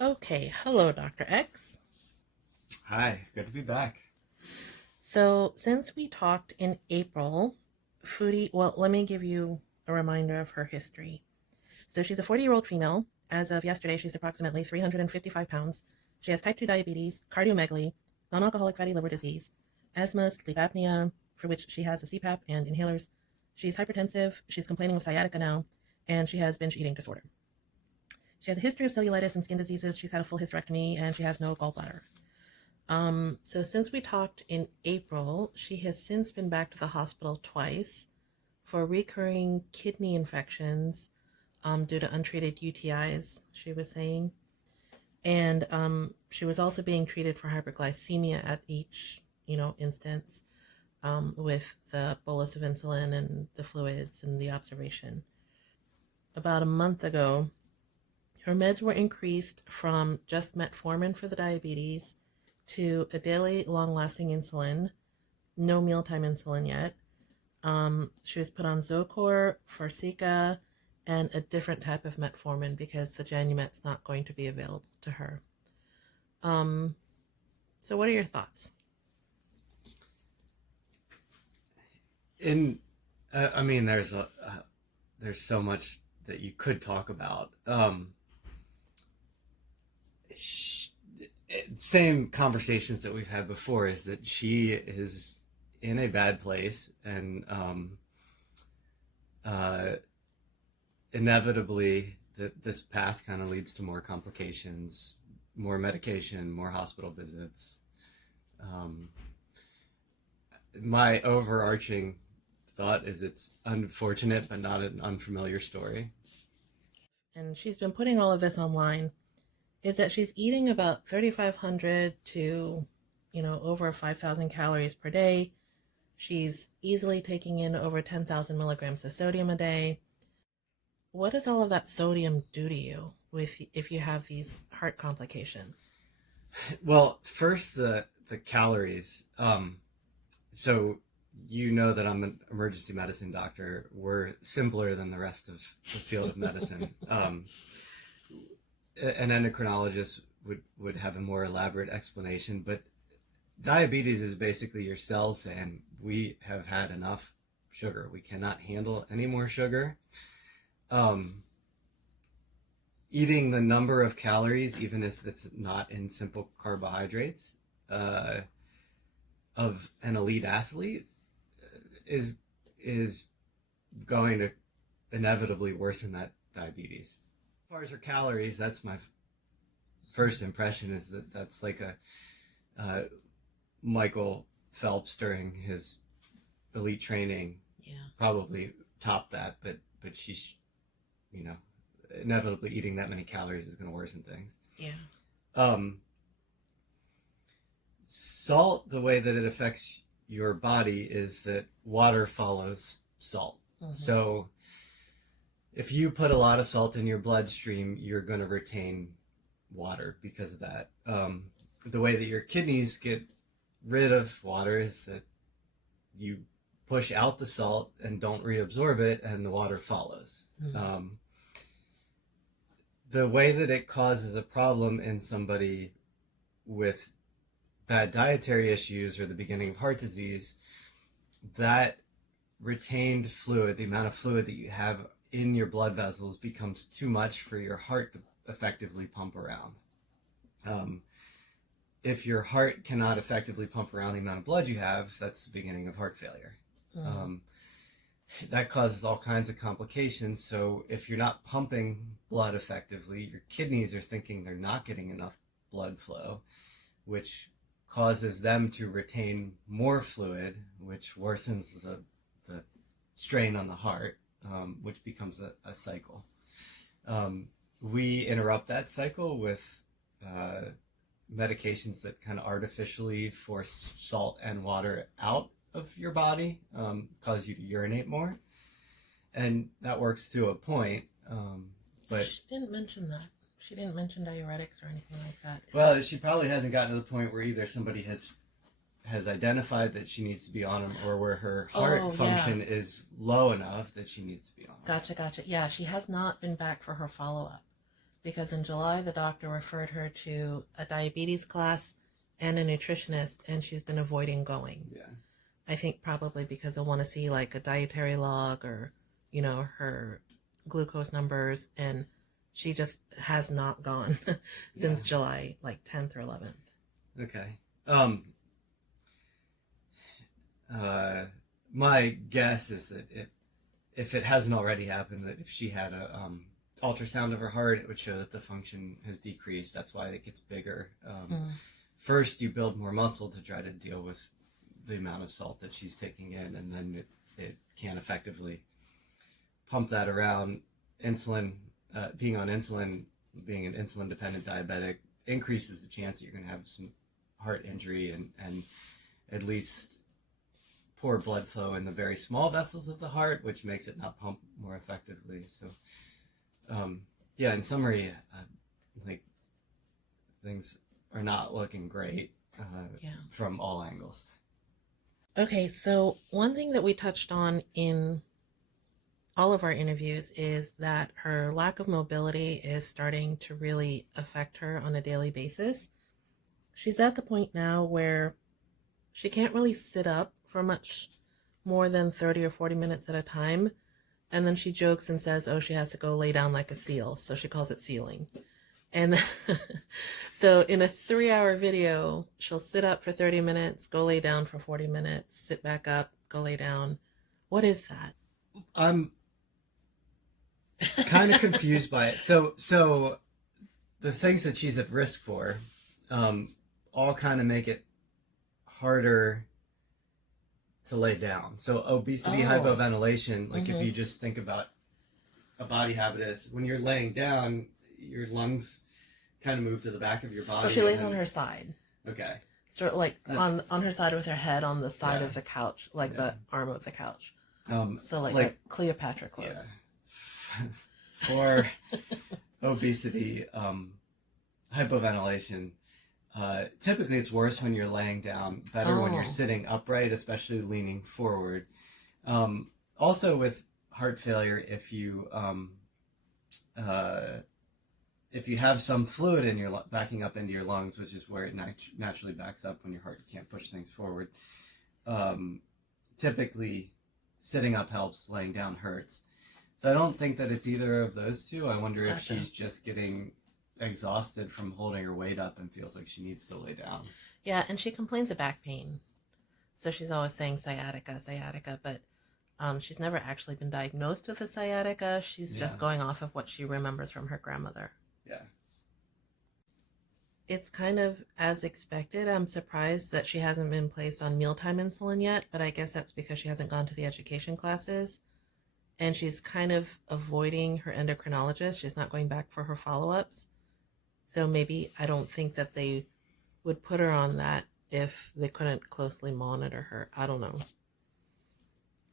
Okay, hello, Dr. X. Hi, good to be back. So, since we talked in April, let me give you a reminder of her history. So, she's a 40-year-old female. As of yesterday, she's approximately 355 pounds. She has type 2 diabetes, cardiomegaly, non alcoholic fatty liver disease, asthma, sleep apnea, for which she has a CPAP and inhalers. She's hypertensive, she's complaining of sciatica now, and she has binge eating disorder. She has a history of cellulitis and skin diseases. She's had a full hysterectomy, and she has no gallbladder. So since we talked in April, she has since been back to the hospital twice for recurring kidney infections due to untreated UTIs, she was saying. And she was also being treated for hyperglycemia at each, instance with the bolus of insulin and the fluids and the observation. About a month ago, her meds were increased from just metformin for the diabetes to a daily long-lasting insulin, no mealtime insulin yet. She was put on Zocor, Farxiga, and a different type of metformin because the Janumet's not going to be available to her. So what are your thoughts? In, there's so much that you could talk about. Same conversations that we've had before is that she is in a bad place, and inevitably this path kind of leads to more complications, more medication, more hospital visits. My overarching thought is it's unfortunate but not an unfamiliar story. And she's been putting all of this online, is that she's eating about 3,500 to, over 5,000 calories per day. She's easily taking in over 10,000 milligrams of sodium a day. What does all of that sodium do to you if you have these heart complications? Well, first the calories. So you know that I'm an emergency medicine doctor. We're simpler than the rest of the field of medicine. An endocrinologist would have a more elaborate explanation, but diabetes is basically your cells saying we have had enough sugar. We cannot handle any more sugar. Eating the number of calories, even if it's not in simple carbohydrates, of an elite athlete is going to inevitably worsen that diabetes. As far as her calories, that's my first impression, is that that's like a Michael Phelps during his elite training. Yeah. Probably topped that, but she's, inevitably eating that many calories is going to worsen things. Yeah. Salt, the way that it affects your body is that water follows salt. Mm-hmm. So if you put a lot of salt in your bloodstream, you're going to retain water because of that. The way that your kidneys get rid of water is that you push out the salt and don't reabsorb it, and the water follows. Mm-hmm. The way that it causes a problem in somebody with bad dietary issues or the beginning of heart disease, that retained fluid, the amount of fluid that you have in your blood vessels, becomes too much for your heart to effectively pump around. If your heart cannot effectively pump around the amount of blood you have, that's the beginning of heart failure. That causes all kinds of complications. So if you're not pumping blood effectively, your kidneys are thinking they're not getting enough blood flow, which causes them to retain more fluid, which worsens the strain on the heart, which becomes a cycle. We interrupt that cycle with medications that kind of artificially force salt and water out of your body, cause you to urinate more. And that works to a point. But she didn't mention that. She didn't mention diuretics or anything like that. Well, she probably hasn't gotten to the point where either somebody has identified that she needs to be on them, or where her heart function is low enough that she needs to be on them. Gotcha. Yeah, she has not been back for her follow-up. because in July the doctor referred her to a diabetes class and a nutritionist, and she's been avoiding going. Yeah. I think probably because I want to see like a dietary log or, her glucose numbers, and she just has not gone since July, like 10th or 11th. Okay. My guess is that if it hasn't already happened, that if she had a ultrasound of her heart, it would show that the function has decreased. That's why it gets bigger. First, you build more muscle to try to deal with the amount of salt that she's taking in, and then it can't effectively pump that around. Insulin, being on insulin, being an insulin-dependent diabetic, increases the chance that you're going to have some heart injury and at least poor blood flow in the very small vessels of the heart, which makes it not pump more effectively. So, in summary, like things are not looking great from all angles. Okay, so one thing that we touched on in all of our interviews is that her lack of mobility is starting to really affect her on a daily basis. She's at the point now where she can't really sit up for much more than 30 or 40 minutes at a time. And then she jokes and says, oh, she has to go lay down like a seal. So she calls it sealing. And so in a 3-hour video, she'll sit up for 30 minutes, go lay down for 40 minutes, sit back up, go lay down. What is that? I'm kind of confused by it. So the things that she's at risk for all kind of make it harder to lay down. So obesity, hypoventilation, like if you just think about a body habitus, when you're laying down, your lungs kind of move to the back of your body. Oh, she lays on her side. Okay. Sort of like on her side with her head on the side of the couch, like the arm of the couch. So like Cleopatra clothes. Yeah. For obesity, hypoventilation, typically it's worse when you're laying down, better when you're sitting upright, especially leaning forward. Also with heart failure, if you have some fluid in your backing up into your lungs, which is where it naturally backs up when your heart can't push things forward, typically sitting up helps, laying down hurts. So I don't think that it's either of those two. I wonder if she's just getting exhausted from holding her weight up and feels like she needs to lay down. Yeah, and she complains of back pain. So she's always saying sciatica, but she's never actually been diagnosed with a sciatica. She's just going off of what she remembers from her grandmother. Yeah. It's kind of as expected. I'm surprised that she hasn't been placed on mealtime insulin yet, but I guess that's because she hasn't gone to the education classes. And she's kind of avoiding her endocrinologist. She's not going back for her follow-ups. So maybe I don't think that they would put her on that if they couldn't closely monitor her. I don't know.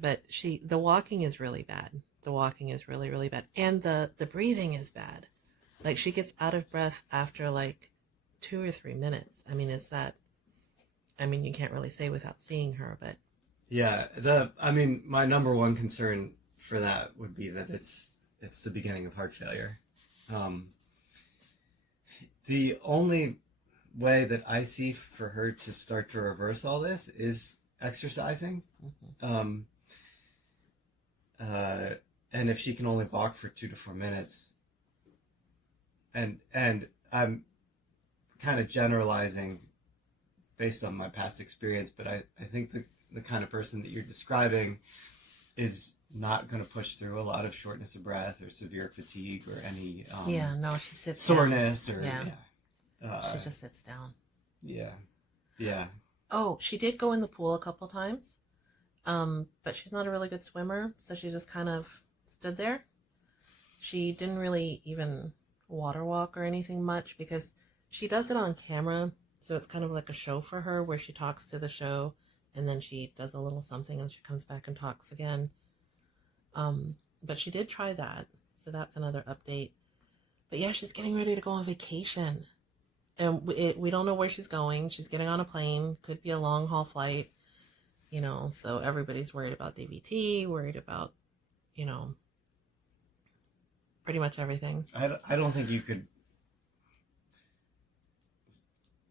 But the walking is really bad. The walking is really, really bad. And the breathing is bad. Like she gets out of breath after like 2 or 3 minutes. I mean, you can't really say without seeing her, but. Yeah. My number one concern for that would be that it's the beginning of heart failure. The only way that I see for her to start to reverse all this is exercising. And if she can only walk for 2 to 4 minutes, and I'm kind of generalizing based on my past experience, but I think the kind of person that you're describing is not going to push through a lot of shortness of breath or severe fatigue or any she sits soreness down. or she just sits down. Yeah. Oh, she did go in the pool a couple times, but she's not a really good swimmer, so she just kind of stood there. She didn't really even water walk or anything much because she does it on camera, so it's kind of like a show for her where she talks to the show and then she does a little something and she comes back and talks again. But she did try that, so that's another update. But yeah, she's getting ready to go on vacation, and we don't know where she's going. She's getting on a plane, could be a long haul flight, so everybody's worried about DVT, worried about, pretty much everything. I don't think you could.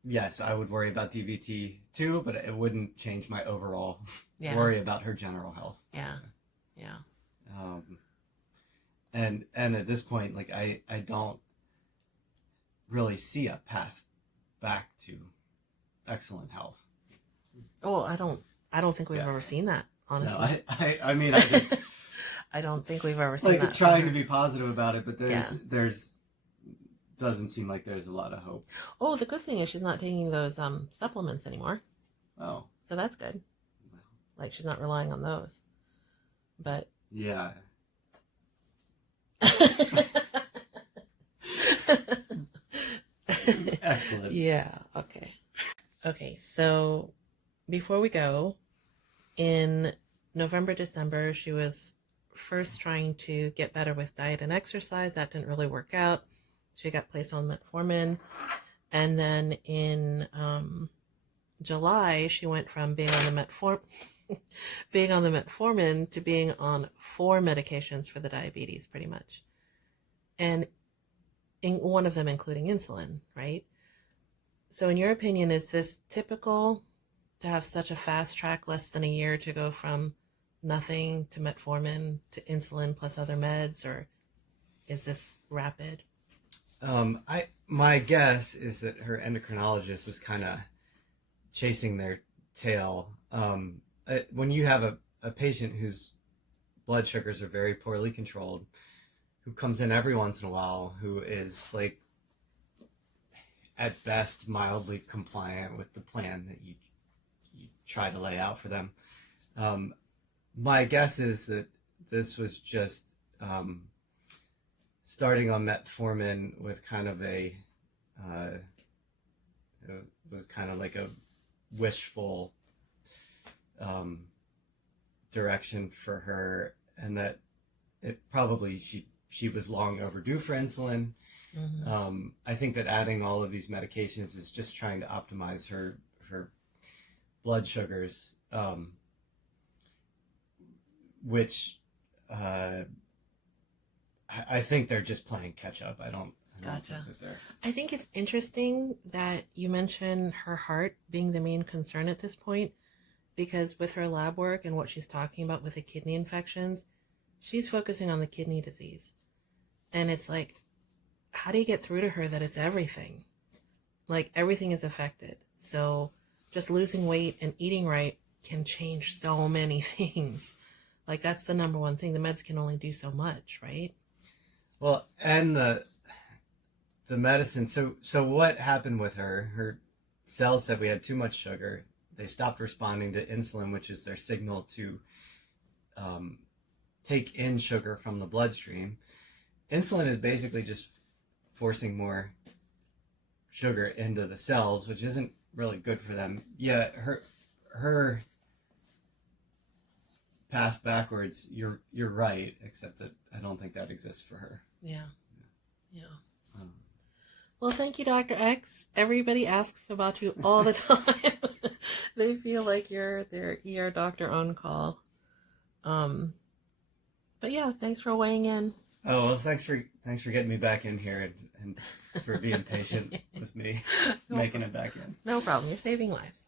Yes, I would worry about DVT too, but it wouldn't change my overall worry about her general health. Yeah, yeah. And at this point, like I don't really see a path back to excellent health. Oh, I don't think we've ever seen that, honestly. No, I mean, I just I don't think we've ever seen like that. trying to be positive about it, but there's doesn't seem like there's a lot of hope. Oh, the good thing is she's not taking those supplements anymore. Oh, so that's good. Like she's not relying on those. But yeah. Excellent. Yeah. Okay. So before we go, in November, December, she was first trying to get better with diet and exercise. That didn't really work out. She got placed on metformin. And then in July, she went from being on the metformin to being on 4 medications for the diabetes, pretty much. And in one of them including insulin, right? So in your opinion, is this typical to have such a fast track, less than a year, to go from nothing to metformin to insulin plus other meds, or is this rapid? My guess is that her endocrinologist is kind of chasing their tail. When you have a patient whose blood sugars are very poorly controlled, who comes in every once in a while, who is like at best mildly compliant with the plan that you try to lay out for them, my guess is that this was just starting on metformin with kind of it was kind of like a wishful direction for her, and that it probably she was long overdue for insulin. Mm-hmm. I think that adding all of these medications is just trying to optimize her blood sugars, which I think they're just playing catch up. I don't Gotcha. think that they're... I think it's interesting that you mention her heart being the main concern at this point, because with her lab work and what she's talking about with the kidney infections, she's focusing on the kidney disease. And it's like, how do you get through to her that it's everything? Like, everything is affected. So just losing weight and eating right can change so many things. Like, that's the number one thing. The meds can only do so much, right? Well, and the medicine. So what happened with her? Her cells said we had too much sugar. They stopped responding to insulin, which is their signal to take in sugar from the bloodstream. Insulin is basically just forcing more sugar into the cells, which isn't really good for them. Yeah, her path backwards, you're right, except that I don't think that exists for her. Yeah. Well, thank you, Dr. X. Everybody asks about you all the time. They feel like you're their ER doctor on call. But yeah, thanks for weighing in. Oh, well, thanks for getting me back in here and for being patient with me, making it back in. No problem. You're saving lives.